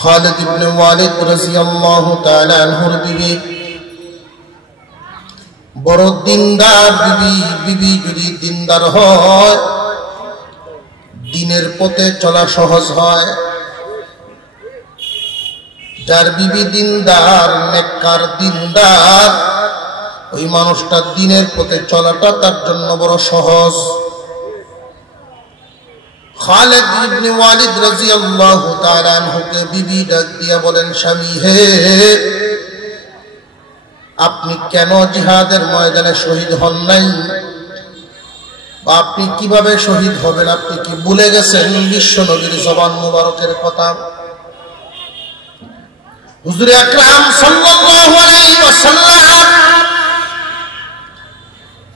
খালিদ ইবনে ওয়ালিদ রাদিয়াল্লাহু তাআলা আনহুর বিবি বড় দিনদার বিবি যদি দিনদার হয় দিনের পথে চলা সহজ হয়। যার বিবি দিনদার নেককার দিনদার ওই মানুষটা দিনের পথে চলাটা তার জন্য বড় সহজ। খালিদ ইবনে ওয়ালিদ রাদিয়াল্লাহু তাআলা আনহুকে বিবি ডাক দিয়া বলেন, স্বামী হে, আপনি কেন জিহাদের ময়দানে শহীদ হন নাই? বা আপনি কিভাবে শহীদ হবেন? আপনি কি ভুলে গেছেন বিশ্ব নবীর জবান মুবারকের কথা? হুজুর আকরাম সাল্লাল্লাহু আলাইহি ওয়াসাল্লাম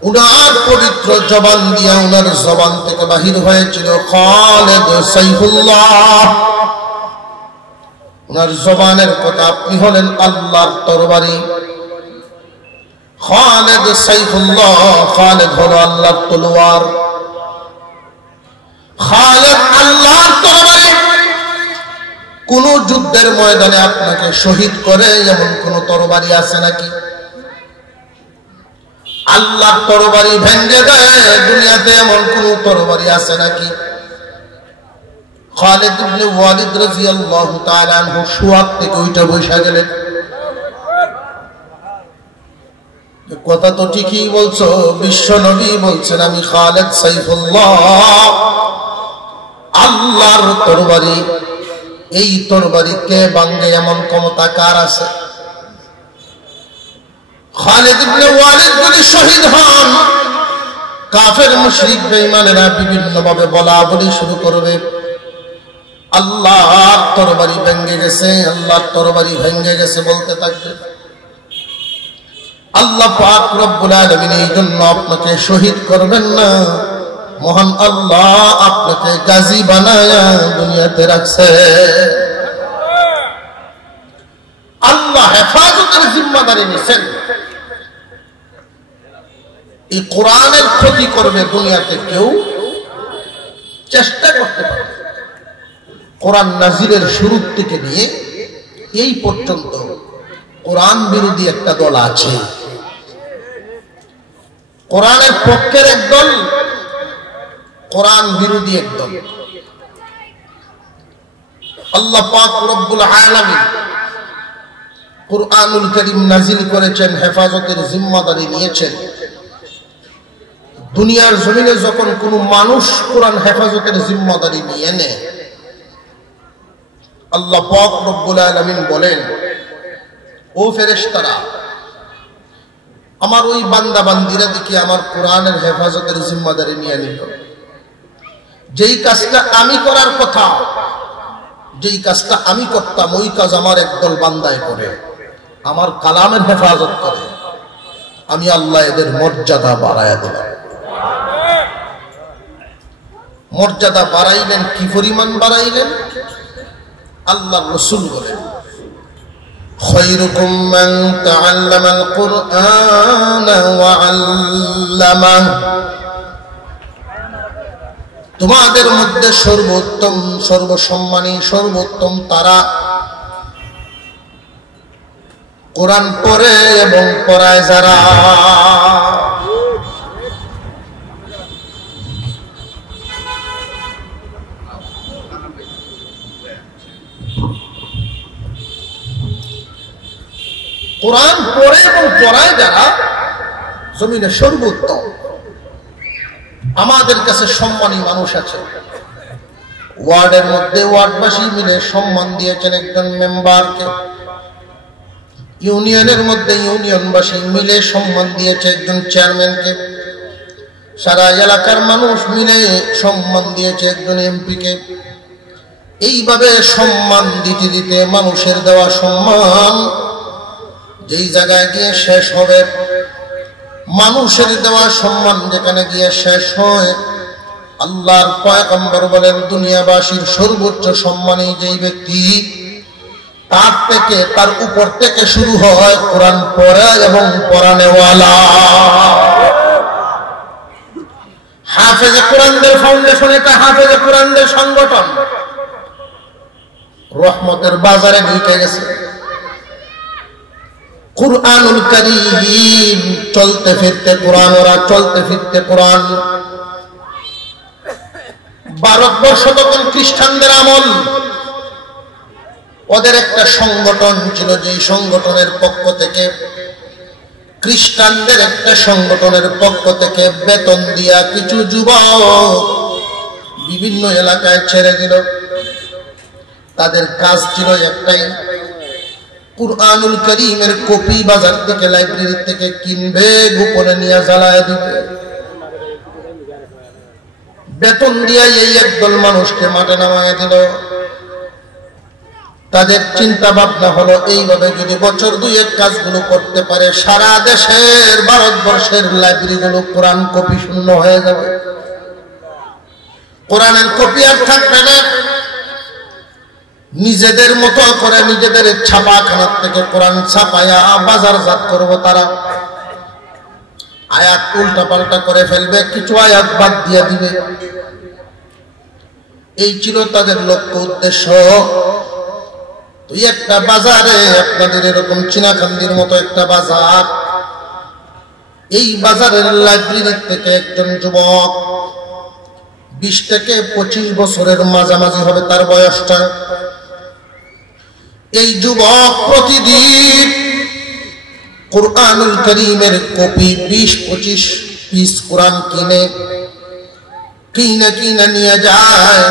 উনার পবিত্র জবান দিয়া উনার জবান থেকে বাহির হয়েছিল খালিদ সাইফুল্লাহ। উনার জবানের কথা, আপনি হলেন আল্লাহর তরবারি। খালিদ সাইফুল্লাহ, খালিদ হলো আল্লাহর তলোয়ার। খালিদ আল্লাহর তরবারি। কোন যুদ্ধের ময়দানে আপনাকে শহীদ করে এমন কোন তরবারি আছে নাকি? আল্লাহর তরবারি ভেঙে দেয় দুনিয়াতে এমন কোন তরবারি আছে নাকি? খালিদ ইবনে ওয়ালিদ রাদিয়াল্লাহু তাআলা আনহু শুয়ার থেকে উঠে বসে গেলেন। কথা তো ঠিকই বলছো, বিশ্ব নবী বলছেন আমি খালিদ সাইফুল্লাহ, আল্লাহর তরবারি। এই তরবারিকে ভাঙে এমন ক্ষমতা কার আছে? খালিদ ইবনে ওয়ালিদ যদি শহীদ হন, কাফের মুশরিক বেঈমানেরা বিভিন্ন ভাবে বলা বলি শুরু করবে, আল্লাহর তরবারি ভেঙে গেছে, আল্লাহর তরবারি ভেঙে গেছে বলতে থাকবে। আল্লাহ পাক রব্বুল আলামিন এই জন্য আপনাকে শহীদ করবেন না, মহান আল্লাহ আপনাকে গাজী বানায়া দুনিয়াতে রাখছে। আল্লাহ হেফাজতের জিম্মাদারি নিছেন। এই কোরআনের ক্ষতি করবে দুনিয়াতে কেউ চেষ্টা করতে পারে। কোরআন নাজিলের শুরু থেকে নিয়ে এই পর্যন্ত কোরআন বিরোধী একটা দল আছে। কোরআনের পক্ষের এক দল, কোরআন বিরোধী এক দল। আল্লাহ পাক রব্বুল আলামিন কুরআনুল কারীম নাজিল করেছেন, হেফাজতের জিম্মাদারি নিয়েছেন। দুনিয়ার জমিনে যখন কোন মানুষ কোরআন হেফাজতের জিম্মাদারি নিয়ে নেয়, আল্লাহ পাক রব্বুল আলামিন বলেন, ও ফেরেশতারা, আমার ওই বান্দা বান্দিরা দেখি আমার কোরআনের হেফাজতের জিম্মাদারি নিয়ে নিল। যেই কাজটা আমি করার কথা, যেই কাজটা আমি করতাম, ওই কাজ আমার একদল বান্দায় করে, আমার কালামের হেফাজত করে। আমি আল্লাহ এদের মর্যাদা বাড়ায়া দিলাম। মর্যাদা বাড়াইলেন, কি পরিমাণ বাড়াইলেন? আল্লাহর রাসূল বলেন, খায়রুকুম মান তাআল্লামাল কুরআনা ওয়া আল্লামাহু, তোমাদের মধ্যে সর্বোত্তম, সর্বসম্মানী, সর্বোত্তম তারা কোরআন পড়ে এবং পড়ায় যারা। কোরআন পড়ে এবং পড়ায় যারা জমিনে সর্বোত্তম। আমাদের কাছে সম্মানী মানুষ আছে। ওয়ার্ডের মধ্যে ওয়ার্ডবাসী মিলে সম্মান দিয়েছেন একজন মেম্বারকে, ইউনিয়নের মধ্যে ইউনিয়নবাসী মিলে সম্মান দিয়েছে একজন চেয়ারম্যানকে, সারা এলাকার মানুষ মিলে সম্মান দিয়েছে একজন এমপিকে। এইভাবে সম্মান দিতে দিতে মানুষের দেওয়া সম্মান যেই জায়গায় গিয়ে শেষ হবে, মানুষের দেওয়া সম্মান যেখানে গিয়ে শেষ হয়, আল্লাহর পয়গম্বর বলেন দুনিয়াবাসীর সর্বোচ্চ সম্মানী যেই ব্যক্তি, তার থেকে, তার উপর থেকে শুরু হয় কোরআন পড়া এবং পড়ানেওয়ালা। হাফেজে কোরআনদের ফাউন্ডেশন, এটা হাফেজে কোরআনদের সংগঠন। রহমতের বাজারে ঢুকে গেছে। কুরআনুল কারীম চলতে ফিরতে কোরআন, ওরা চলতে ফিরতে কোরআন। ভারতবর্ষ তখন খ্রিস্টানদের আমল। ওদের একটা সংগঠন ছিল, যেই সংগঠনের পক্ষ থেকে, খ্রিস্টানদের একটা সংগঠনের পক্ষ থেকে বেতন দিয়া কিছু যুবক বিভিন্ন এলাকায় ছেড়ে দিল। তাদের কাজ ছিল একটাই, কুরআনুল কারীমের কপি বাজার থেকে, লাইব্রেরি থেকে কিনবে, গোপনে নিয়ে জ্বালায় দিবে। বেতন দিয়া এই একদল মানুষকে মাঠে নামায় দিল। তাদের চিন্তা ভাবনা হলো, এইভাবে যদি বছর দুয়েক কাজগুলো করতে পারে, সারা দেশের, ভারতবর্ষের লাইব্রেরিগুলো কোরআন কপি শূন্য হয়ে যাবে, কোরআনের কপি আর থাকবে না। নিজেদের মতো করে নিজেদের ছাপাখানার থেকে কোরআন ছাপায়া বাজারজাত করবে তারা। আয়াত উল্টা পাল্টা করে ফেলবে, কিছু আয়াত বাদ দিয়ে দিবে। এই ছিল তাদের লক্ষ্য উদ্দেশ্য। তো একটা বাজারে, আপনাদের এরকম চিনাখান্দির মতো একটা বাজার, এই বাজারের লাইব্রেরি থেকে একজন যুবক, 20 থেকে 25 বছরের মাঝামাঝি হবে তার বয়সটা। এই যুবক প্রতিদিন কুরআনুল কারীমের কপি 20-25 পিস কোরআন কিনে নিয়ে যায়।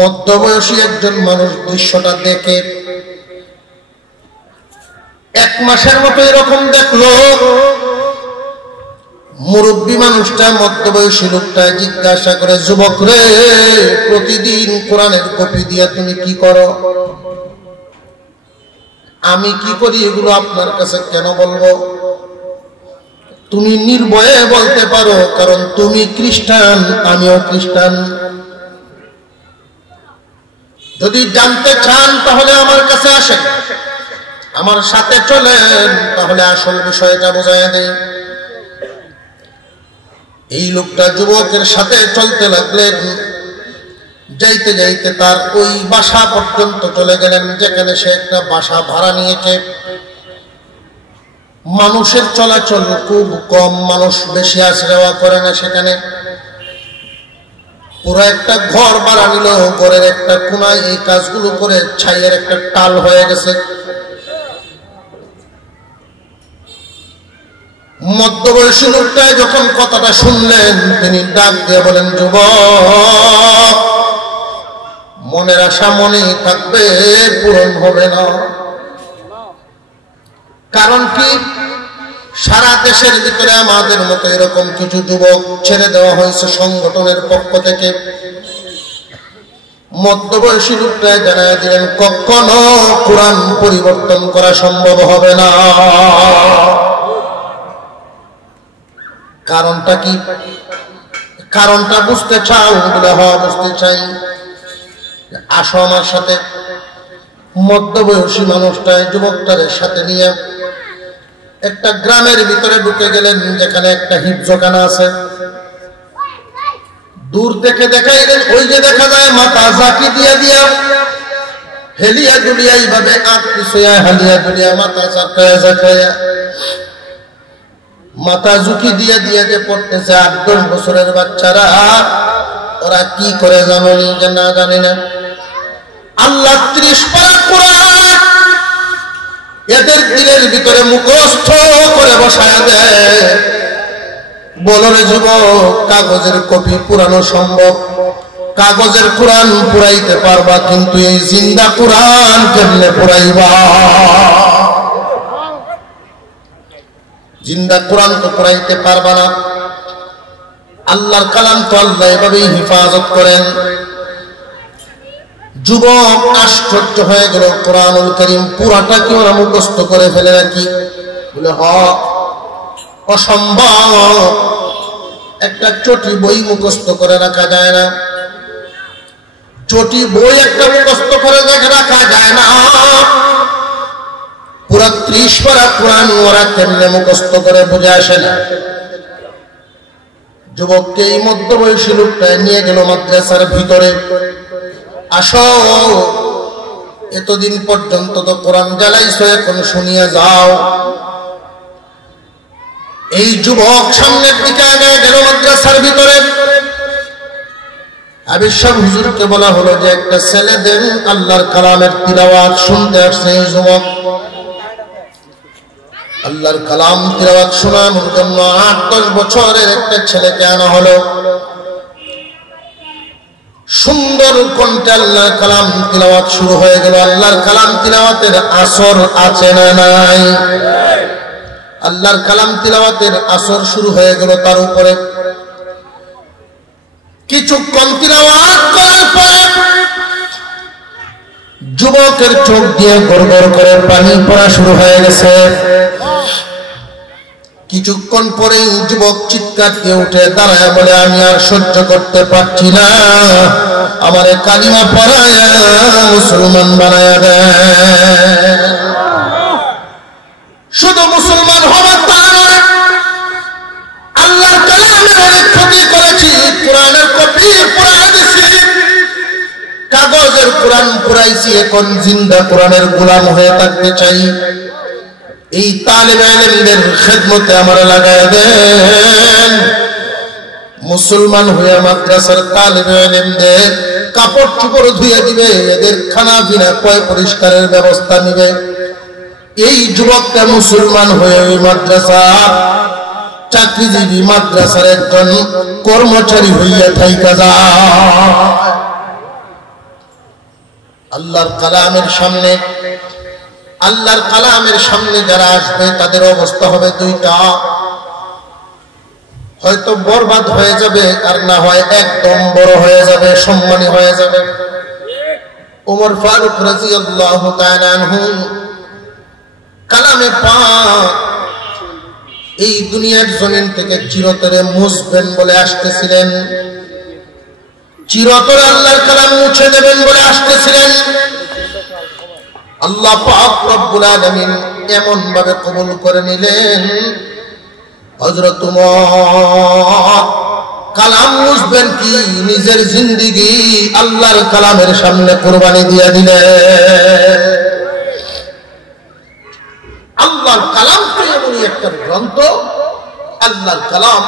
মধ্যবয়সী একজন মানুষ দৃশ্যটা দেখে 1 মাসের মতো এরকম দেখলো। মুরব্বী মানুষটা মধ্যবয়সী লোকটা জিজ্ঞাসা করে, যুবক রে, প্রতিদিন কোরআনের কপি দিয়ে তুমি কি করো? আমি কি করি এগুলো আপনার কাছে কেন বলবো? তুমি নির্ভয়ে বলতে পারো, কারণ তুমি খ্রিস্টান, আমিও খ্রিস্টান। যদি জানতে চান তাহলে আমার কাছে আসেন, আমার সাথে চলেন, তাহলে আসল বিষয়টা বোঝায় দেই। এই লোকটা যুবকের সাথে চলতে লাগলেন। যাইতে যাইতে তার ওই বাসা পর্যন্ত চলে গেলেন, যেখানে সে একটা বাসা ভাড়া নিয়েছে। মানুষের চলাচল খুব কম, মানুষ বেশি আসা যাওয়া করে না সেখানে। পুরো একটা ঘর ভাড়া নিল, ঘরের একটা কোনায় এই কাজগুলো করে ছাইয়ের একটা টাল হয়ে গেছে। মধ্যবয়সী লোকটা যখন কথাটা শুনলেন, তিনি ডাক দিয়ে বলেন, যুবক, মনের আশা মনেই থাকবে, পূরণ হবে না। কারণ কি? সারা দেশের ভিতরে আমাদের মতো এরকম কিছু যুবক ছেড়ে দেওয়া হয়েছে সংগঠনের পক্ষ থেকে। মধ্যবয়সী লোকটা জানায় দিলেন, কখনো কোরআন পরিবর্তন করা সম্ভব হবে না। কারণটা কি? কারণটা বুঝতে চাও? বলে হ্যাঁ, বুঝতে চাই। আসো আমার সাথে। মধ্যবয়সী মানুষটা যুবকটার সাথে নিয়ে একটা গ্রামের ভিতরে ঢুকে গেলেন, যেখানে একটা হিফজখানা আছে। দূর থেকে দেখাইলেন, ওই যে দেখা যায় মাথা জাকি দিয়া দিয়া, হেলিয়া দুলিয়া, এইভাবে আঁক পিছুয়া হালিয়া দুলিয়া, মাথা চাকায়া জাকায়া, মাথা ঝুঁকি দিয়ে দিয়ে যে পড়তেছে 8-10 বছরের বাচ্চারা। ওরা কি করে জানি যে না জানি না। আল্লাহ 30 পারা কোরআন এদের দিলের ভিতরে মুখস্থ করে বসায় দেয়। বলো রে যুবক, কাগজের কপি পুরানো সম্ভব, কাগজের কোরআন পুরাইতে পারবা, কিন্তু এই জিন্দা কোরআন কেমনে পুরাইবা? জিন্দা কোরআন তো পুরাইতে পারবা না। আল্লাহর কালাম তো আল্লাহ এভাবেই হেফাজত করেন। যুবক আশ্চর্য হয়ে গেল, কোরআনুল কারীম পুরাটা কি ওরা মুখস্থ করে ফেলে নাকি? বলে অসম্ভব, একটা চটি বই মুখস্থ করে রাখা যায় না। চটি বই একটা মুখস্থ করে রাখা যায় না। পুরা 30 পারা কোরআন ওরা কেমনে মুখস্থ করে বুঝে আসে না। যুবককে এই মধ্যবয়সী লোকটা নিয়ে গেল মাদ্রাসার ভিতরে। আসো, এতদিন পর্যন্ত তো কোরআন জ্বালাইছো, এখন শুনিয়ে যাও। এই যুবক সামনের দিকে আগে গেল মাদ্রাসার ভিতরে। আবির হুজুরকে বলা হলো যে একটা ছেলে দেন, আল্লাহর কালামের তিলাওয়াত শুনতে আসছে। এই যুবক আল্লাহর কালাম তিলাওয়াত শোনানোর জন্য 8-10 বছরের একটা ছেলেকে আনা হলো। সুন্দর কণ্ঠে আল্লাহর কালাম তিলাওয়াত শুরু হয়ে গেল। আল্লাহর কালাম তিলাওয়াতের আসর আছে না নাই? আল্লাহর কালাম তিলাওয়াতের আসর শুরু হয়ে গেল তার উপরে। কিছুক্ষণ তিলাওয়াত করার পরে যুবকের চোখ দিয়ে গড়গড় করে পানি পড়া শুরু হয়ে গেছে। কিছুক্ষণ পরেই যুবক চিৎকার দিয়ে উঠে দাঁড়ায় বলে, আমি আর সহ্য করতে পারছি না, আমারে কালিমা পড়ায়া মুসলমান বানায়া দেন। শুধু মুসলমান হওয়ার তা নয়, আল্লাহর কালামের অনেক ক্ষতি করেছি, কোরআনের কপি পড়ায় দিছি, কাগজের কোরআন পড়াইছি, এখন জিন্দা কোরআনের গোলাম হয়ে থাকতে চাই। এই তালিবে ইলমদের খেদমতে আমার লাগায় দেন। মুসলমান হয়ে মাদ্রাসার তালিবে ইলমদের কাপড় চোপড় ধুয়ে দিবে, এদের খানা পিনা পয় পরিষ্কারের ব্যবস্থা নিবে। এই যুবকটা মুসলমান হয়ে ওই মাদ্রাসা চাকরিজীবী মাদ্রাসার একজন কর্মচারী হইয়া থাইকা যায়। আল্লাহর কালামের সামনে, আল্লাহর কালামের সামনে যারা আসবে তাদের অবস্থা হবে দুইটা, হয়তো বরবাদ হয়ে যাবে, আর না হয় একদম বড় হয়ে যাবে, সম্মানী হয়ে যাবে। ওমর ফারুক রাদিয়াল্লাহু তাআলা আনহু কালামে পাক এই দুনিয়ার জমিন থেকে চিরতরে মুছবেন বলে আসতেছিলেন, চিরতরে আল্লাহর কালাম মুছে দেবেন বলে আসতেছিলেন। আল্লাহ পাক রব্বুল আলামিন এমন ভাবে কবুল করে নিলেন, হযরত উমর কালাম মুছবেন কি নিজের জিন্দেগি আল্লাহর কালামের সামনে কুরবানি দিয়ে দিলেন। আল্লাহর কালাম তো এমনই একটা গ্রন্থ, আল্লাহর কালাম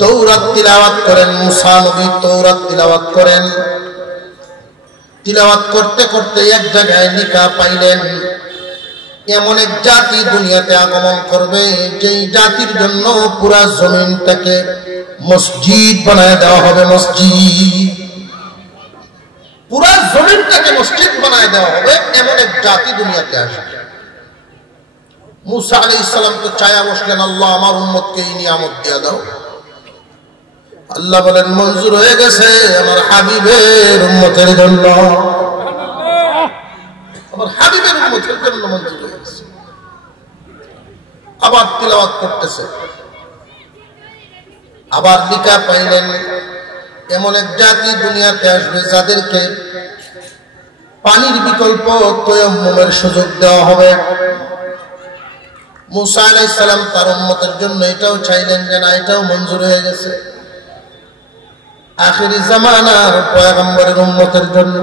তৌরাত তিলাওয়াত করেন, মুসা নবী তৌরাত তিলাওয়াত করেন। তিলাওয়াত করতে করতে এক জায়গায় লিখা পাইলেন, এমন এক জাতি দুনিয়াতে আগমন করবে যেই জাতির জন্য পুরা জমিনটাকে মসজিদ বানায় দেওয়া হবে। মসজিদ, পুরা জমিনটাকে মসজিদ বানায় দেওয়া হবে, এমন এক জাতি দুনিয়াতে আসবে। মুসা আলাইহিস সালাম তো চায়া বসলেন, আল্লাহ আমার উম্মতকে এই নিয়ামত দিয়ে দাও। আল্লাহ বলেন, মঞ্জুর হয়ে গেছে আমার হাবিবের উম্মতের জন্য, আমার হাবিবের উম্মতের জন্য মঞ্জুর হয়ে গেছে। আবার তিলাওয়াত করতেছে, আবার লিখা পাইলেন এমন এক জাতি দুনিয়াতে আসবে যাদেরকে পানির বিকল্প তায়াম্মুমের সুযোগ দেওয়া হবে। মুসা আলাইহিস সালাম তার উম্মতের জন্য এটাও চাইলেন যে না, এটাও মঞ্জুর হয়ে গেছে। আখিরি জামানার পয়গম্বরের উম্মতের জন্য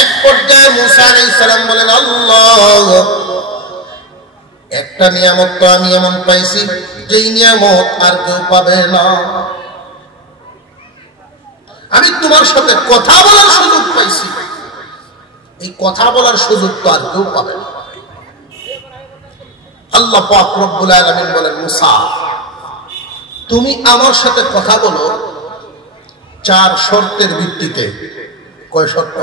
এক পর্যায়ে মুসা আলাইহিস সালাম বলেন, আল্লাহ একটা নিয়ামত তো আমি এমন পাইছি যেই নিয়ামত আর কেউ পাবে না। আমি তোমার সাথে কথা বলার সুযোগ পাইছি, এই কথা বলার সুযোগ তো আর কেউ পাবে না। আল্লাহ পাক রব্বুল আলামিন বলেন, মুসা তুমি আমার সাথে কথা বলো 4 শর্তের ভিত্তিতে। কয় শর্ত?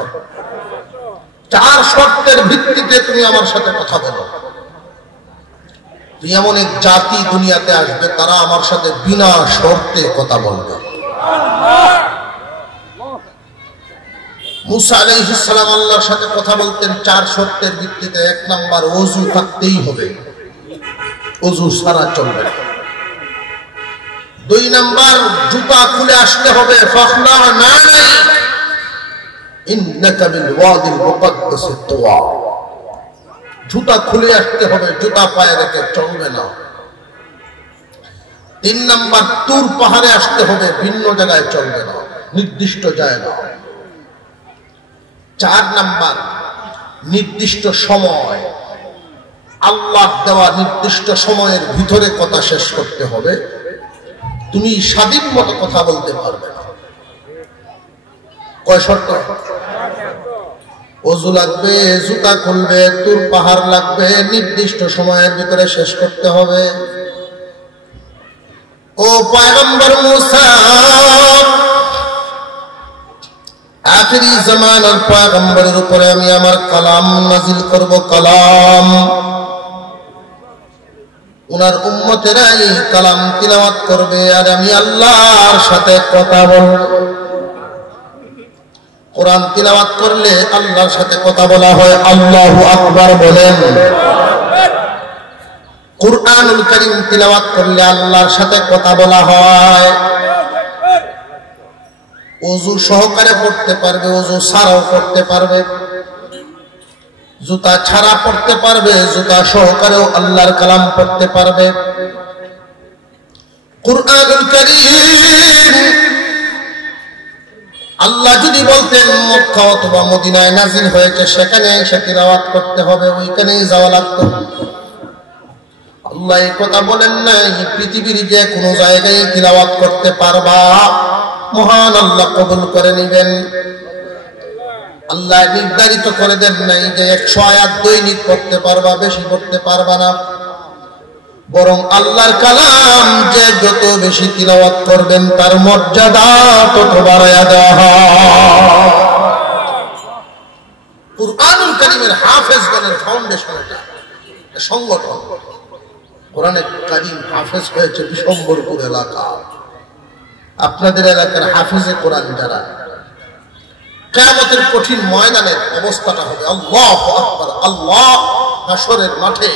4 শর্তের ভিত্তিতে তুমি আমার সাথে কথা বলো। এমন এক জাতি দুনিয়াতে আসবে, তারা আমার সাথে বিনা শর্তে কথা বলবে। মুসা আলাইহিস সালাম আল্লাহর সাথে কথা বলতেন 4 শর্তের ভিত্তিতে। 1 নাম্বার, ওযু থাকতেই হবে, ওযু ছাড়া চলবে না। 2 নাম্বার, জুতা খুলে আসতে হবে, ফাখলা নালাই ইন্নাকা বিল ওয়াদিল মুকদ্দাস তুয়া। জুতা খুলে আসতে হবে, জুতা পায়ে রেখে চলবে না। তিন নাম্বার, তুর পাহাড়ে আসতে হবে, ভিন্ন জায়গায় চলবে না, নির্দিষ্ট জায়গা। চার নাম্বার, নির্দিষ্ট সময়, আল্লাহ দেওয়া নির্দিষ্ট সময়ের ভিতরে কথা শেষ করতে হবে। তুমি স্বাধীন মতো কথা বলতে পারবে না। কয় শর্ত? ওযু লাগবে, জুতা খুলবে, তুর পাহাড় লাগবে, নির্দিষ্ট সময়ের ভিতরে শেষ করতে হবে। ও পয়গম্বর মুসা, আখিরি জামানার পয়গম্বরের উপরে আমি আমার কালাম নাজিল করব। কালাম, উনার উম্মতেরা এই কালাম তিলাওয়াত করবে আর আমি আল্লাহর সাথে কথা বলবো। কোরআন তিলাওয়াত করলে আল্লাহর সাথে কথা বলা হয়। আল্লাহু আকবার বলেন। কুরআনুল কারীম তিলাওয়াত করলে আল্লাহর সাথে কথা বলা হয়। ওযু সহকারে পড়তে পারবে, ওযু ছাড়াও পড়তে পারবে, জুতা ছাড়া পড়তে পারবে, জুতা সহকারেও আল্লাহর কালাম পড়তে পারবে। কুরআনুল কারীম আল্লাহ যদি বলতেন মক্কা অথবা মদিনায় নাজিল হয়েছে, সেখানে এসে তিলাওয়াত করতে হবে, ওইখানেই যাওয়া লাগতো। আল্লাহ এই কথা বলেন নাই পৃথিবীর যে কোনো জায়গায় তিলাওয়াত করতে পারবা, মহান আল্লাহ কবুল করে নেবেন। আল্লাহ নির্ধারিত করে দেন নাই যে 100 আয়াত দৈনিক পড়তে পারবা, বেশি পড়তে পারবা না। বরং আল্লাহর কালাম যে যত বেশি তিলাওয়াত করবেন তার মর্যাদা তত বাড়ায়া দেওয়া হয়। কুরআনুল কারীমের হাফেজগণের ফাউন্ডেশন এটা, সংগঠন। কোরআনে কারীম হাফেজ হয়েছে বিশম্বরপুর এলাকা। আপনাদের এলাকার হাফেজে কোরআন যারা, কিয়ামতের কঠিন ময়দানের অবস্থাটা হবে আল্লাহু আকবার। আল্লাহ হাশরের মাঠে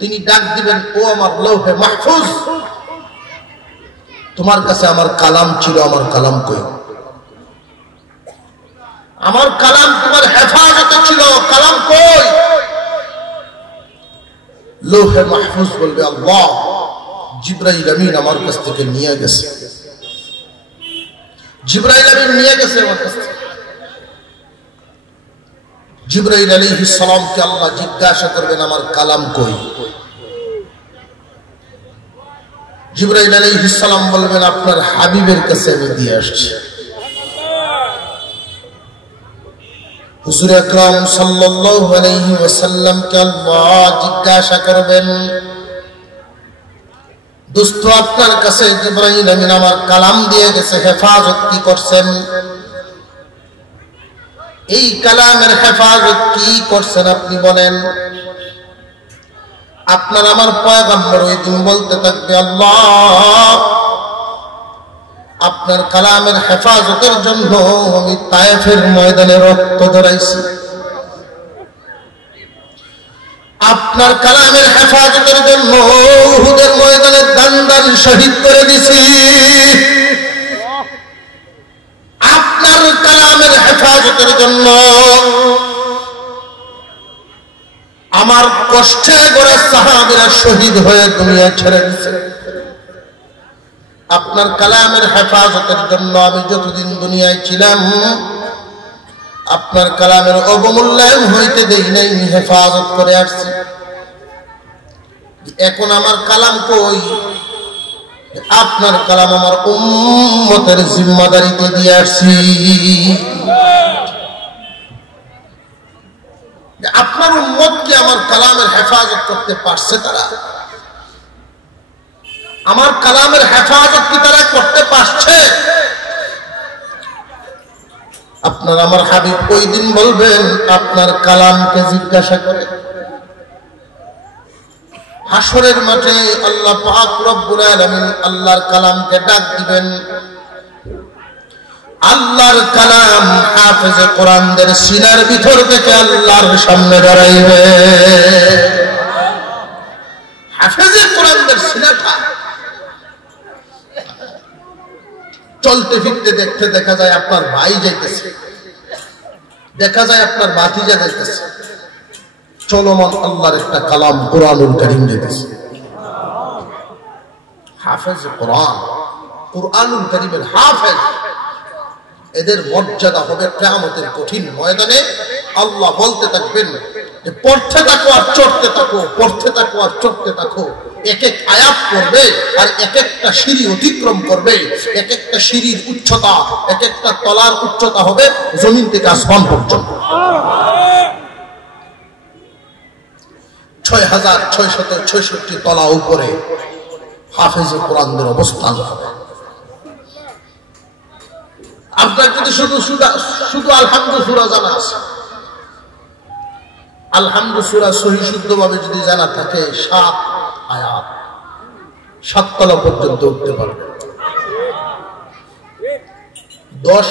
তিনি ডাক দিবেন, ও আমার লৌহে মাহফুজ, তোমার কাছে আমার কালাম ছিল, আমার কালাম কই? আমার কালাম তোমার হেফাজতে ছিল, কালাম কই? লৌহে মাহফুজ বলবে, আল্লাহ জিবরাইল আমিন আমার কাছ থেকে নিয়ে গেছে। জিবরাইল আমিন নিয়ে গেছে আমার কাছ থেকে। জিবরাইল আলাইহিস সালামকে আল্লাহ জিজ্ঞাসা করবেন, আমার কালাম কই? জিবরাইল আলাইহিস সালাম বলবেন, আপনার হাবিবের কাছে আমি দিয়ে আসছি। হুজুর আকরাম সাল্লাল্লাহু আলাইহি ওয়াসাল্লামকে আল্লাহ জিজ্ঞাসা করবেন, দোস্ত আপনার কাছে জিবরাইল আমিন আমার কালাম দিয়ে গেছে, হেফাজত কি করছেন? এই কালামের হেফাজত কি করছেন আপনি বলেন। আপনার আমার পয়গম্বর ওই দিন বলতে থাকবে, আল্লাহ আপনার কালামের হেফাজতের জন্য আমি তায়েফের ময়দানে রক্ত ঝরাইছি, আপনার কালামের হেফাজতের জন্য উহুদের ময়দানে দান দান শহীদ করে দিছি, আপনার কালামের হেফাজতের জন্য আমার কষ্টে গড়া সাহাবীরা শহীদ হয়ে দুনিয়া ছেড়ে দিয়েছে। আপনার কালামের হেফাজতের জন্য আমি যতদিন দুনিয়ায় ছিলাম আপনার কালামের অবমূল্যায়ন হইতে দেই নাই, হেফাজত করে আসছি। এখন আমার কালাম কই? আপনার কালাম আমার উম্মতের জিম্মাদারিতে দিয়ে আসছি। আপনার উম্মত কি আমার কালামের হেফাজত করতে পারছে? তারা আমার কালামের হেফাজত কি তারা করতে পারছে? আপনার আমার হাবিব ওই দিন বলবেন, আপনার কালামকে জিজ্ঞাসা করে। হাশরের মাঠে আল্লাহ পাক রব্বুল আলামিন আল্লাহর কালামকে ডাক দিবেন। আল্লাহর কালাম হাফেজে কোরআনদের সিনার ভিতর থেকে আল্লাহর সামনে দাঁড়াইবে। হাফেজে কোরআনদের সিনাটা চলতে ফিরতে দেখতে দেখা যায় আপনার ভাই যাইতেছে, দেখা যায় আপনার ভাতিজা যাইতেছে, চলমান আল্লাহর একটা কালাম কোরআনুল কারীম যাইতেছে। হাফেজ কোরআন, কুরআনুল কারীমের হাফেজ, এদের মর্যাদা হবে কিয়ামতের কঠিন ময়দানে। আল্লাহ বলতে থাকবেন যে পড়তে থাকো আর চড়তে থাকো, পড়তে থাকো আর চড়তে থাকো। এক এক আয়াত পড়বে আর এক একটা সিঁড়ি অতিক্রম করবে। এক একটা সিঁড়ির উচ্চতা, এক একটা তলার উচ্চতা হবে জমিন থেকে আসমান পর্যন্ত। ৬৬৬৬ তলা উপরে হাফেজে কোরআনদের অবস্থান হবে। আপনার যদি শুধু আলহামদু সূরা জানা আছে, আলহামদু সূরা সহিহ শুদ্ধভাবে যদি জানা থাকে, ৭ আয়াত ৭ তলা পর্যন্ত উঠতে পারবে। ১০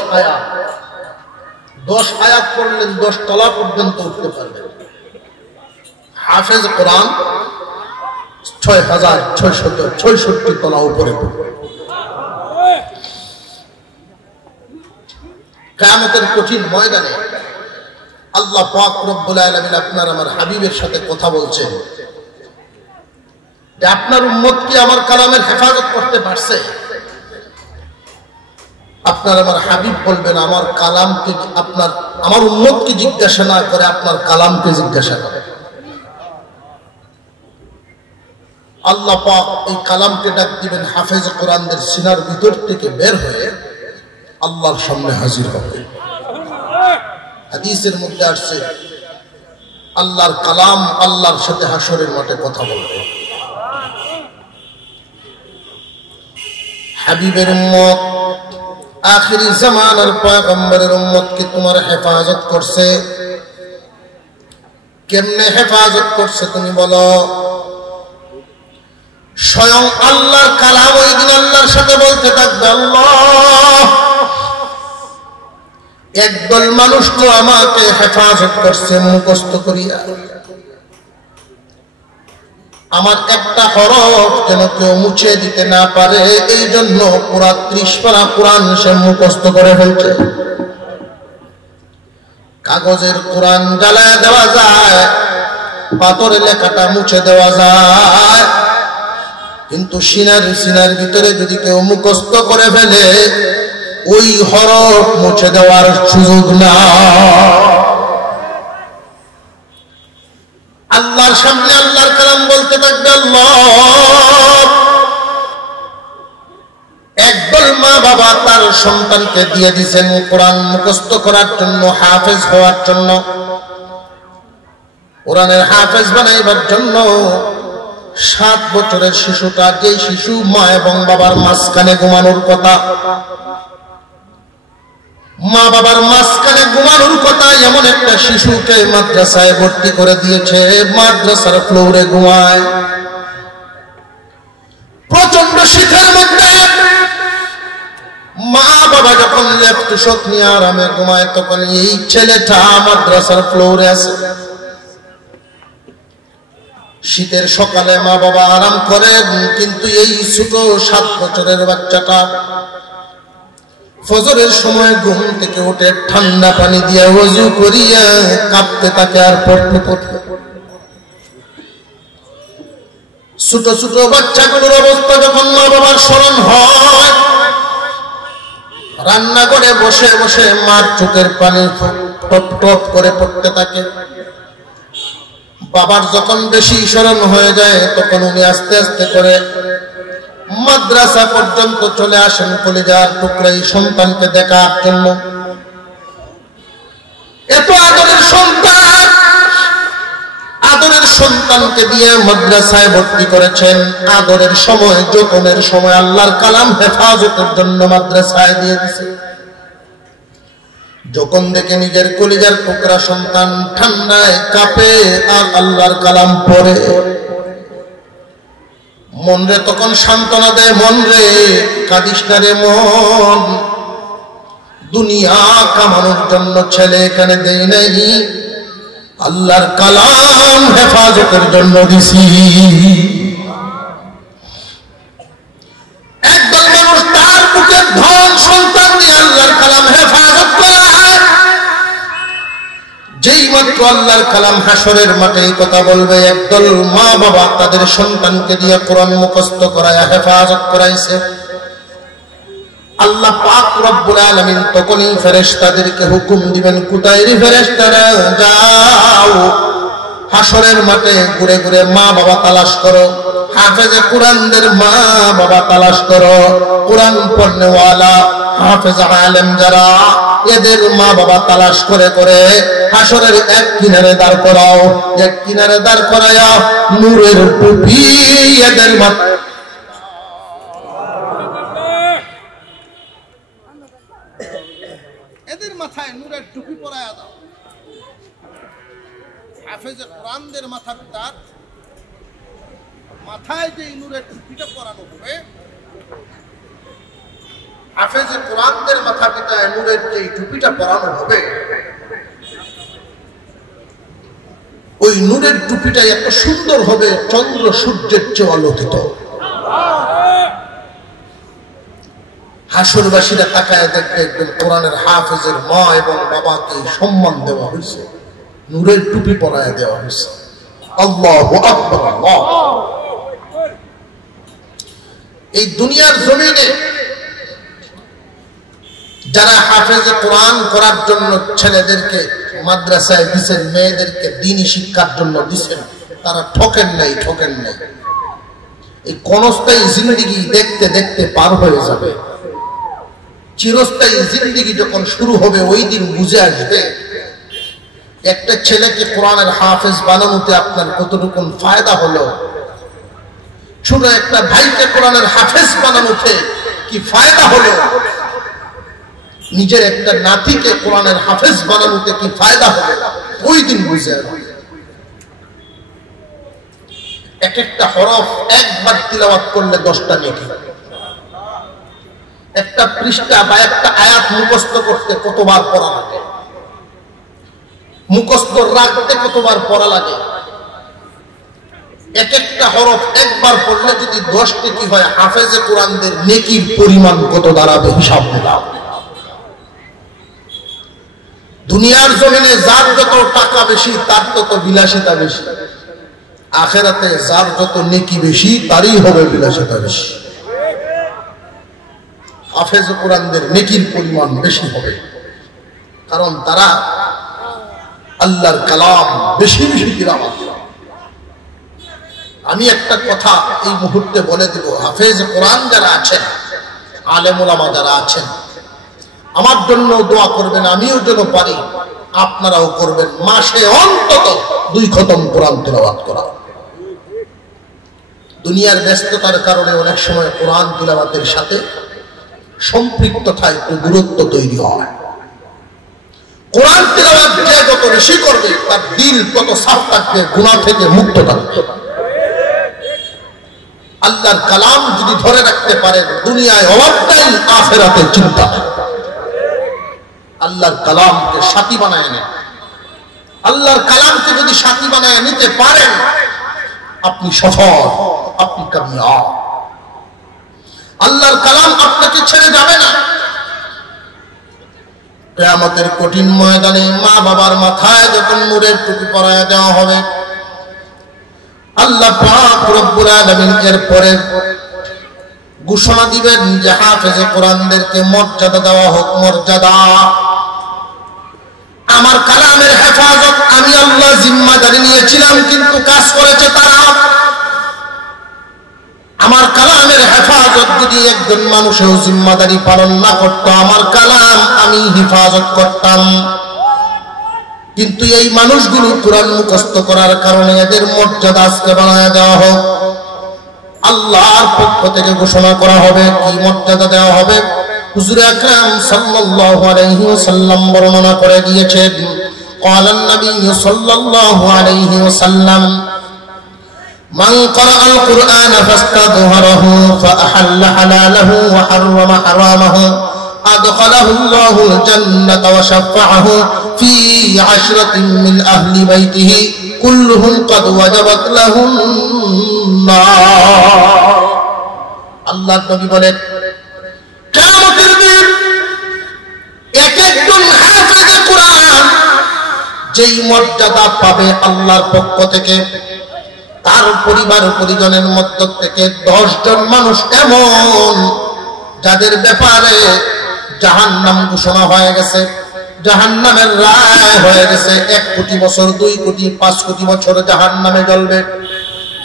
আয়াত পড়লেন ১০ তলা পর্যন্ত উঠতে পারবেন। হাফেজ কোরআন ৬৬৬৬ তলা উপরে পড়বে। কিয়ামতের কঠিন ময়দানে আল্লাহ পাক রব্বুল আলামিন আপনার আমার হাবিবের সাথে কথা বলছেন যে আপনার উম্মত কি আমার কালামের হেফাজত করতে পারছে? আপনার আমার হাবিব বলবেন আমার কালামকে, আমার উম্মতকে জিজ্ঞাসা না করে আপনার কালামকে জিজ্ঞাসা করে। আল্লাহ পাক এই কালামকে ডাক দিবেন, হাফেজ কোরআনদের সিনার ভিতর থেকে বের হয়ে আল্লাহর সামনে হাজির হবে। হাদিসের মধ্যে আসছে আল্লাহর কালাম আল্লাহর সাথে হাসরের মাঠে কথা বলবে। হাবিবের উম্মত, আখিরি জামানার পয়গম্বরের উম্মত কি তোমার হেফাজত করছে? কেমনে হেফাজত করছে তুমি বলো? স্বয়ং আল্লাহর কালাম ওই দিন আল্লাহর সাথে বলতে থাকবে, আল্লাহ একদল মানুষ তো আমাকে হেফাজত করছে মুখস্থ করিয়া, আমার একটা হরফ যেন কেউ মুছে দিতে না পারে, এই জন্য পুরা ৩০ পারা কোরআন সে মুখস্থ করে ফেলছে। কাগজের কোরআন জ্বালায় দেওয়া যায়, পাথরে লেখাটা মুছে দেওয়া যায়, কিন্তু সিনার ভিতরে যদি কেউ মুখস্থ করে ফেলে ওই হরফ মুছে দেওয়ার সুযোগ না। আল্লাহর সামনে আল্লাহর কালাম বলতে থাকবে, আল্লাহ একদল মা বাবা তার সন্তানকে দিয়ে দিয়েছেন কোরআন মুখস্থ করার জন্য, হাফেজ হওয়ার জন্য, কোরআনের হাফেজ বানাইবার জন্য। 7 বছরের শিশুটা, যে শিশু মা এবং বাবার মাঝখানে ঘুমানোর কথা, মা বাবার মাঝখানে ঘুমানোর কথা, এমন একটা শিশুকে মাদ্রাসায় ভর্তি করে দিয়েছে, মাদ্রাসার ফ্লোরে ঘুমায়। প্রচন্ড শীতের মধ্যে মা বাবা যখন লেফট শোক নিয়ে আরামে ঘুমায়, তখন এই ছেলেটা মাদ্রাসার ফ্লোরে আছে। শীতের সকালে মা বাবা আরাম করেন, কিন্তু এই ছোট 7 বছরের বাচ্চাটা ফজরের সময় ঘুম থেকে উঠে ঠান্ডা পানি দিয়ে ওযু করিয়া কাঁপতে থাকে আর পড়তে পড়তে। ছোট ছোট বাচ্চাগুলোর অবস্থা যখন মা বাবার স্মরণ হয়, রান্না করে বসে বসে মার চোখের পানি টপ টপ করে পড়তে থাকে। বাবার যখন বেশি স্মরণ হয়ে যায়, তখন উনি আস্তে আস্তে করে মাদ্রাসা পর্যন্ত চলে আসেন কলিজার টুকরা এই সন্তানকে দেখার জন্য। এত আদরের সন্তান, আদরের সন্তানকে দিয়ে মাদ্রাসায় ভর্তি করেছেন। আদরের সময়, যতনের সময় আল্লাহর কালাম হেফাজতের জন্য মাদ্রাসায় দিয়ে দিয়েছে। যখন দেখে নিজের কলিজার টুকরা সন্তান ঠান্ডায় কাঁপে আর আল্লাহর কালাম পড়ে, মন রে তখন সান্ত্বনা দেয়, মন রে কাঁদিস না রে মন, দুনিয়া কামানোর জন্য ছেলে এখানে দেই নাই, আল্লাহর কালাম হেফাজতের জন্য দিছি। একদল মানুষ তার বুকের ধন সন্তান দিয়ে আল্লাহর কালাম হেফাজত করে, যেই মাত্র আল্লাহর কালাম হাসরের মাঠে এই কথা বলবে, একদল মা বাবা তাদের সন্তানকে দিয়ে কোরআন মুখস্থ করায় হেফাজত করাইছে। আল্লাহ পাক রব্বুল আলামিন তখনই ফেরেশতাদেরকে হুকুম দিবেন, কোথায় রে ফেরেশতারা, যাও হাসরের মাঠে ঘুরে ঘুরে মা বাবা তালাশ করো, হাফেজে কোরআনদের মা বাবা তালাশ করো, কোরআন পড়নেওয়ালা হাফেজ আলেম যারা, এদের মা বাবা তালাশ করে করে হাসরের এক কিনারে দাঁড় করাও, এক কিনারে দাঁড় করায়া নূরের টুপি এদের মাথায়, এদের মাথায় নূরের টুপি পরায়া দাও। হাফেজে কোরআনদের মাথার তার মাথায় যে নূরের টুপিটা পরানো হবে, হাফেজে কোরআনদের মাথা পিতায় নূরের যে টুপিটা পরানো হবে, ওই নূরের টুপিটা এত সুন্দর হবে চন্দ্র সূর্যের চেয়ে আলোকিত। হাসরবাসীরা তাকায় দেখবে একজন কোরআনের হাফেজের মা এবং বাবাকে সম্মান দেওয়া হয়েছে, নূরের টুপি পরায় দেওয়া হয়েছে। আল্লাহু আকবার। আল্লাহ। এই দুনিয়ার জমিনে যারা হাফেজে কোরআন করার জন্য ছেলেদেরকে মাদ্রাসায় দিচ্ছেন, মেয়েদেরকে দ্বীনি শিক্ষার জন্য দিচ্ছেন, তারা ঠকেন নাই, ঠকেন নাই। এই ক্ষণস্থায়ী জিন্দেগি দেখতে দেখতে পার হয়ে যাবে, চিরস্থায়ী জিন্দেগি যখন শুরু হবে ওই দিন বুঝে আসবে একটা ছেলেকে কোরআনের হাফেজ বানানোতে আপনার কতটুকু ফায়দা হলো, ছোট একটা ভাইকে কোরআনের হাফেজ বানানোতে কি ফায়দা হলো, নিজের একটা নাতিকে কোরআনের হাফেজ বানানোতে কি ফায়দা হবে, ওই দিন বুঝে আসবে। এক একটা হরফ একবার তিলাওয়াত করলে 10টা নেকি, একটা পৃষ্ঠা বা একটা আয়াত মুখস্থ করতে কতবার পড়া লাগে, মুখস্থ রাখতে কতবার পড়া লাগে, এক একটা হরফ একবার পড়লে যদি 10 নেকি হয়, হাফেজে কোরআনদের নেকির পরিমাণ কত দাঁড়াবে হিসাব দিলাম। দুনিয়ার জমিনে যার যত টাকা বেশি তার তত বিলাসিতা বেশি, আখেরাতে যার যত নেকি বেশি তারই হবে বিলাসিতা বেশি। হাফেজ কোরআনদের নেকির পরিমাণ বেশি হবে, কারণ তারা আল্লাহর কালাম বেশি বেশি তিলাওয়াত করে। আমি একটা কথা এই মুহূর্তে বলে দেব, হাফেজ কোরআন যারা আছেন, আলেম ওলামা যারা আছেন, আমার জন্য দোয়া করবেন, আমিও যেন পারি, আপনারাও করবেন, মাসে অন্তত 2 খতম কোরআন তিলাওয়াত করা। দুনিয়ার ব্যস্ততার কারণে অনেক সময় কোরআন তিলাওয়াতের সাথে সম্পৃক্ততা একটু দূরত্ব তৈরি হয়। কোরআন তিলাওয়াত যে যত বেশি করবে তার দিল তত সাফ থাকবে, গুনাহ থেকে মুক্ত থাকবে। আল্লাহর কালাম যদি ধরে রাখতে পারেন, দুনিয়ায় অভাব নাই, আখিরাতে চিন্তা। আল্লাহর কালামকে সাথী বানায় নেন, আল্লাহর কালামকে যদি সাথী বানায় নিতে পারেন, আপনি সফল, আপনি কামিয়াব। আল্লাহর কালাম আপনাকে ছেড়ে যাবে না। কিয়ামতের কঠিন ময়দানে মা বাবার মাথায় যখন নূরের টুপি পরায় দেওয়া হবে, আল্লাহ পাক রব্বুল আলামিন এরপরে ঘোষণা দিবেন যে হাফেজে কোরআনদেরকে মর্যাদা দেওয়া হোক, মর্যাদা। আমার কালামের হেফাজত আমি আল্লাহ জিম্মাদারি নিয়েছিলাম, কিন্তু কাজ করেছে তারা। আমার কালামের হেফাজত যদি একজন মানুষেও জিম্মাদারি পালন না করত, আমার কালাম আমি হেফাজত করতাম। কিন্তু এই মানুষগুলো কোরআন মুখস্থ করার কারণে এদের মর্যাদা আজকে বানায় দেওয়া হোক। আল্লাহর পক্ষ থেকে ঘোষণা করা হবে, কি মর্যাদা দেওয়া হবে? হুজুর আকরাম সাল্লাল্লাহু আলাইহি ওয়াসাল্লাম বর্ণনা করে দিয়েছেন, قال النبي صلى الله عليه وسلم من قرأ القرآن فاستظهره فأحل حلاله وحرم حرامه أدخله الله الجنة وشفعه في 10 من أهل بيته كلهم قد وجبت لهم النار। আল্লাহ নবী বলেন, কিয়ামতের দিন এক একজন হাফেজে কোরআন যেই মর্যাদা পাবে আল্লাহর পক্ষ থেকে, তার পরিবার পরিজনের মধ্য থেকে 10 জন মানুষ এমন যাদের ব্যাপারে জাহান্নাম ঘোষণা হয়ে গেছে, জাহান্নামের রায় হয়ে গেছে, 1 কোটি বছর, 2 কোটি, 5 কোটি বছর জাহান্নামে জ্বলবে।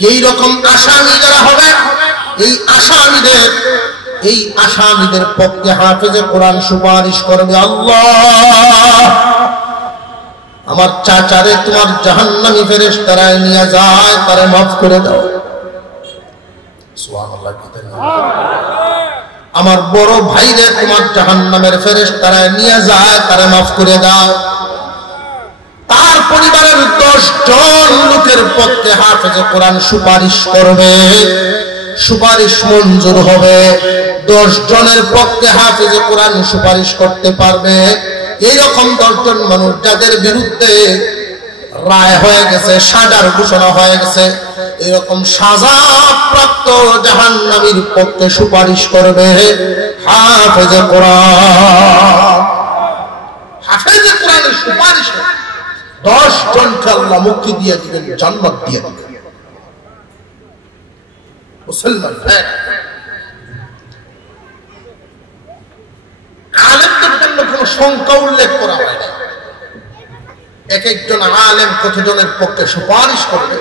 এই রকম আসামি যারা হবে, এই আসামিদের পক্ষে হাফেজে কোরআন সুপারিশ করবে, আল্লাহ আমার চাচারে তোমার জাহান্নামী ফেরেশতারায় নিয়ে যায়, তারে মাফ করে দাও। সুবহানাল্লাহ। আমার বড় ভাইরে তোমার জাহান্নামের ফেরেশতারায় নিয়ে যায়, তারে মাফ করে দাও। তার পরিবারের 10 জন লোকের পক্ষে হাফেজে কোরআন সুপারিশ করবে, সুপারিশ মঞ্জুর হবে। 10 জনের পক্ষে হাফেজে কোরআন সুপারিশ করতে পারবে এইরকম 10 জন মানুষ যাদের বিরুদ্ধে রায় হয়ে গেছে, সাজার ঘোষণা হয়ে গেছে, এরকম সাজাপ্রাপ্ত জাহান্নামীর পক্ষে সুপারিশ করবে হাফেজে কোরআন। হাফেজে কোরআনের সুপারিশ 10 জনকে আল্লাহ মুক্তি দিয়ে দিবেন, জান্নাত দিয়ে দিবেন। মুসলমান আলেমদের জন্য কোন সংখ্যা উল্লেখ করা হয় না। এক একজন আলেম কতজনের পক্ষে সুপারিশ করবে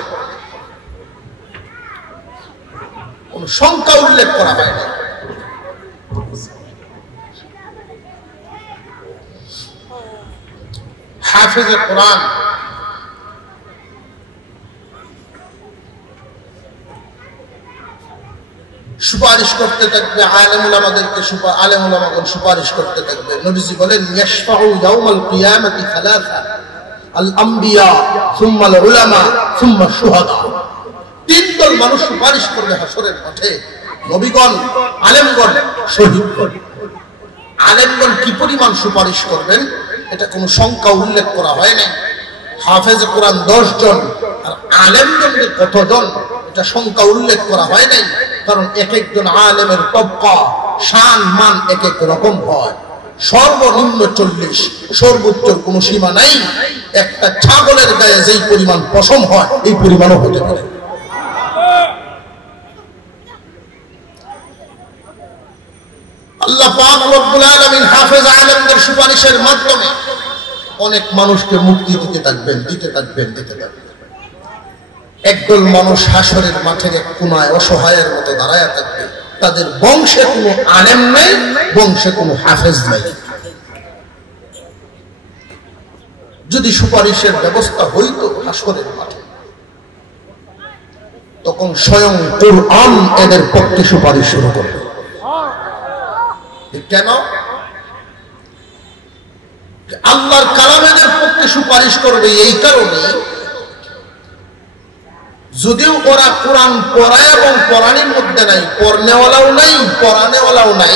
কোন সংখ্যা উল্লেখ করা হয় না। হাফেজে কোরআন সুপারিশ করতে থাকবে, আলেম উলামাদেরকে আলেম উলামাগণ সুপারিশ করতে থাকবে। নবীজি বলেন ইয়াশফাউ ইয়াউমাল কিয়ামাতি সালাসা, আল আম্বিয়া সুম্মা আল উলামা সুম্মা শুহাদা। 3 দল মানুষ সুপারিশ করবে হাসরের মাঠে, নবীগণ, আলেমগণ, শহীদগণ। আলেমগণ কি পরিমাণ সুপারিশ করবেন এটা কোনো সংখ্যা উল্লেখ করা হয় নাই। হাফেজে কোরআন 10 জন আর আলেমগণদের কতজন এটা সংখ্যা উল্লেখ করা হয় নাই, কারণ এক একজন আলেমের তবকা শান মান এক এক রকম হয়। সর্বনিম্ন 40, সর্বোচ্চ কোনো সীমা নাই। একটা ছাগলের গায়ে যেই পরিমাণ পশম হয় এই পরিমাণও হতে পারে। আল্লাহ পাক রব্বুল আলামিন হাফেজ আলেমদের সুপারিশের মাধ্যমে অনেক মানুষকে মুক্তি দিতে থাকবেন। একদল মানুষ হাসরের মাঠের এক কোনায় অসহায়ের মতো দাঁড়ায় থাকবে, তাদের বংশে কোনো আলেম নেই, বংশে কোনো হাফেজ নেই। যদি সুপারিশের ব্যবস্থা হইতো হাসরের মাঠে, তখন স্বয়ং কুরআন এদের পক্ষে সুপারিশ শুরু করবে। কেন? আল্লাহর কালাম এদের পক্ষে সুপারিশ করবে এই কারণে, যদিও ওরা কোরআন পড়ায় এবং পড়ানির মধ্যে নাই, পড়নেওয়ালাও নাই, পড়ানেওয়ালাও নাই,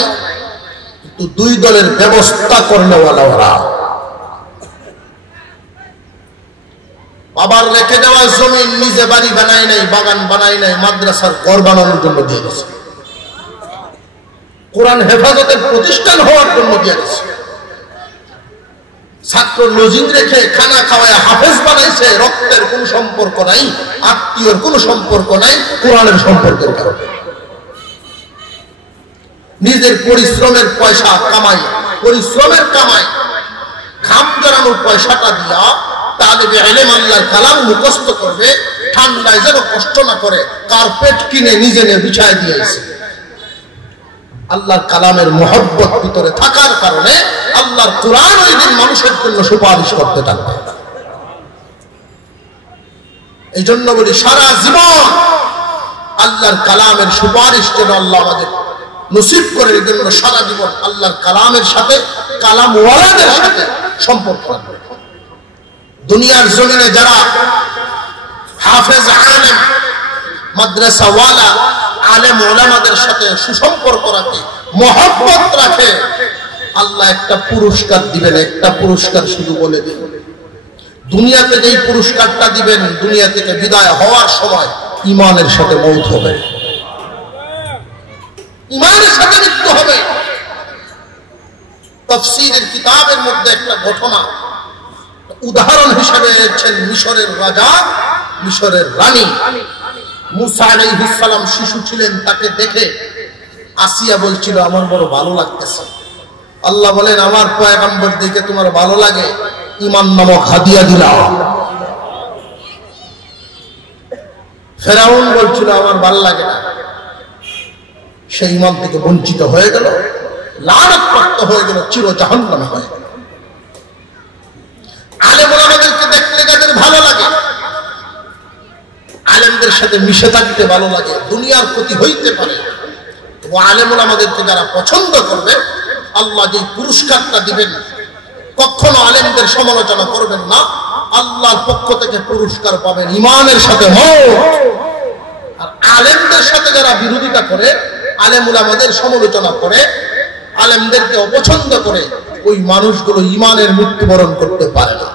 কিন্তু 2 দলের ব্যবস্থা করনেওয়ালা ওরা। বাবার রেখে দেওয়া জমিন নিজে বাড়ি বানায় নাই, বাগান বানায় নাই, মাদ্রাসার ঘর বানানোর জন্য দিয়ে গেছে, কোরআন হেফাজতের প্রতিষ্ঠান হওয়ার জন্য দিয়ে গেছে। ছাত্র লজিং রেখে খানা খাওয়ায় হাফেজ বানাইছে, রক্তের কোন সম্পর্ক নাই, আত্মীয়র কোন সম্পর্ক নাই, কোরআনের সম্পর্কের কারণে। নিজের পরিশ্রমের পয়সা কামাই, পরিশ্রমের কামাই, ঘাম জড়ানোর পয়সাটা দিয়া তালেবে ইলম আল্লাহর কালাম মুখস্থ করবে, ঠান্ডায় যেন কষ্ট না করে কার্পেট কিনে নিজে নিয়ে বিছায় দিয়েছে। আল্লাহর কালামের মহব্বত ভিতরে থাকার কারণে আল্লাহর কোরআন ওই দিন মানুষের জন্য সুপারিশ করতে থাকবে। এই জন্য বলি সারা জীবন আল্লাহর কালামের সুপারিশ যেন আল্লাহ আমাদের নসিব করে, এই জন্য সারা জীবন আল্লাহর কালামের সাথে, কালামওয়ালাদের সাথে সম্পর্ক রাখবে। দুনিয়ার জমিনে যারা হাফেজ আলেম, মাদ্রাসাওয়ালা, আলেম ওলামাদের সাথে সুসম্পর্ক রাখে, মহব্বত রাখে, আল্লাহ একটা পুরস্কার দিবেন। একটা পুরস্কার শুধু বলে দিন, দুনিয়াতে যেই পুরস্কারটা দিবেন, দুনিয়া থেকে বিদায় হওয়ার সময় ঈমানের সাথে মওত হবে, ঈমানের সাথে মৃত্যু হবে। তাফসীরের কিতাবের মধ্যে একটা ঘটনা উদাহরণ হিসেবে এনেছেন মিশরের রাজা, মিশরের রানী। মুসা আলাইহিস সালাম শিশু ছিলেন, তাকে দেখে আসিয়া বলছিল আমার বড় ভালো লাগতেছে। আল্লাহ বলেন আমার পয়গম্বর দেখে তোমার ভালো লাগে, ঈমান নামক হাদিয়া দিলাম। ফেরাউন বলছিল আমার ভালো লাগে না, সেই ঈমান থেকে বঞ্চিত হয়ে গেল, লানত হয়ে গেল, চির জাহান্নামে হয়ে গেল। আলেম ওলামাদেরকে দেখলে যাদের ভালো লাগে, আলেমদের সাথে মিশে থাকতে ভালো লাগে, দুনিয়ার ক্ষতি হইতে পারে, ও আলেম ওলামাদেরকে যারা পছন্দ করবে আল্লাহ যে পুরস্কারটা দিবেন, কখনো আলেমদের সমালোচনা করবেন না, আল্লাহর পক্ষ থেকে পুরস্কার পাবেন ঈমানের সাথে মওত। আর আলেমদের সাথে যারা বিরোধিতা করে, আলেম ওলামাদের সমালোচনা করে, আলেমদেরকে অপছন্দ করে, ওই মানুষগুলো ঈমানের মৃত্যুবরণ করতে পারে না।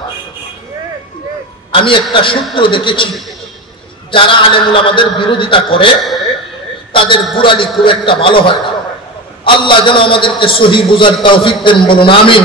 আমি একটা সূত্র দেখেছি, যারা আলেম ওলামাদের বিরোধিতা করে তাদের গুরালি খুব একটা ভালো হয় না। আল্লাহ যেন আমাদেরকে সহি বুঝার তৌফিক দেন, বলুন আমিন।